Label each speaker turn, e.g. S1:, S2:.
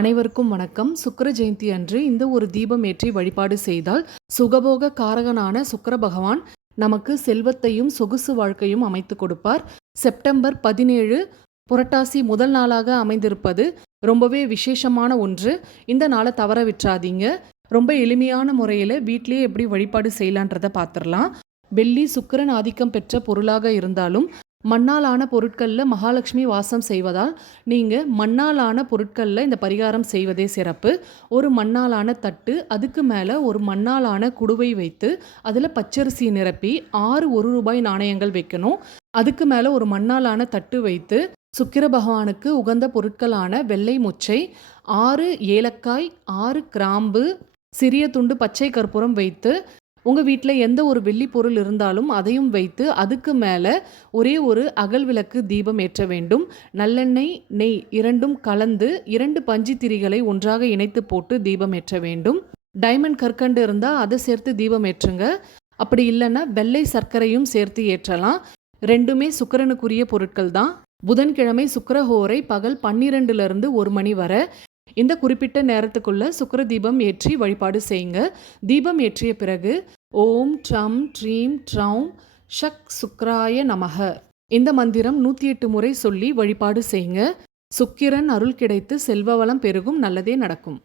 S1: அனைவருக்கும் வணக்கம். சுக்கர ஜெயந்தி அன்று இந்த ஒரு தீபம் ஏற்றி வழிபாடு செய்தால் சுகபோக காரகனான சுக்கர பகவான் நமக்கு செல்வத்தையும் சொகுசு வாழ்க்கையும் அமைத்து கொடுப்பார். செப்டம்பர் பதினேழு புரட்டாசி முதல் நாளாக அமைந்திருப்பது ரொம்பவே விசேஷமான ஒன்று. இந்த நாளை தவற விட்டுறாதீங்க. ரொம்ப எளிமையான முறையில் வீட்டிலேயே எப்படி வழிபாடு செய்யலான்றதை பார்த்துடலாம். வெள்ளி சுக்கரன் ஆதிக்கம் பெற்ற பொருளாக இருந்தாலும் மண்ணாலான பொருட்களில் மகாலட்சுமி வாசம் செய்வதால் நீங்கள் மண்ணாலான பொருட்களில் இந்த பரிகாரம் செய்வதே சிறப்பு. ஒரு மண்ணாலான தட்டு அதுக்கு மேலே ஒரு மண்ணாலான குடுவை வைத்து அதில் பச்சரிசி நிரப்பி ஆறு ஒரு ரூபாய் நாணயங்கள் வைக்கணும். அதுக்கு மேலே ஒரு மண்ணாலான தட்டு வைத்து சுக்கிர பகவானுக்கு உகந்த பொருட்களான வெள்ளை முச்சை ஆறு ஏலக்காய் ஆறு கிராம்பு சிறிய துண்டு பச்சை கற்பூரம் வைத்து உங்கள் வீட்டில் எந்த ஒரு வெள்ளி பொருள் இருந்தாலும் அதையும் வைத்து அதுக்கு மேலே ஒரே ஒரு அகல் விளக்கு தீபம் ஏற்ற வேண்டும். நல்லெண்ணெய் நெய் இரண்டும் கலந்து இரண்டு பஞ்சு திரிகளை ஒன்றாக இணைத்து போட்டு தீபம் ஏற்ற வேண்டும். டைமண்ட் கற்கண்டு இருந்தால் அதை சேர்த்து தீபம் ஏற்றுங்க. அப்படி இல்லைன்னா வெள்ளை சர்க்கரையும் சேர்த்து ஏற்றலாம். ரெண்டுமே சுக்கரனுக்குரிய பொருட்கள் தான். புதன்கிழமை சுக்கரஹோரை பகல் பன்னிரெண்டுலேருந்து ஒரு மணி வரை இந்த குறிப்பிட்ட நேரத்துக்குள்ள சுக்கர தீபம் ஏற்றி வழிபாடு செய்யுங்க. தீபம் ஏற்றிய பிறகு ஓம் ட்ரம் ட்ரீம் ட்ரௌம் ஷக் சுக்ராய நமக இந்த மந்திரம் நூற்றி எட்டு முறை சொல்லி வழிபாடு செய்யுங்க. சுக்கிரன் அருள் கிடைத்து செல்வ வளம் பெருகும் நல்லதே நடக்கும்.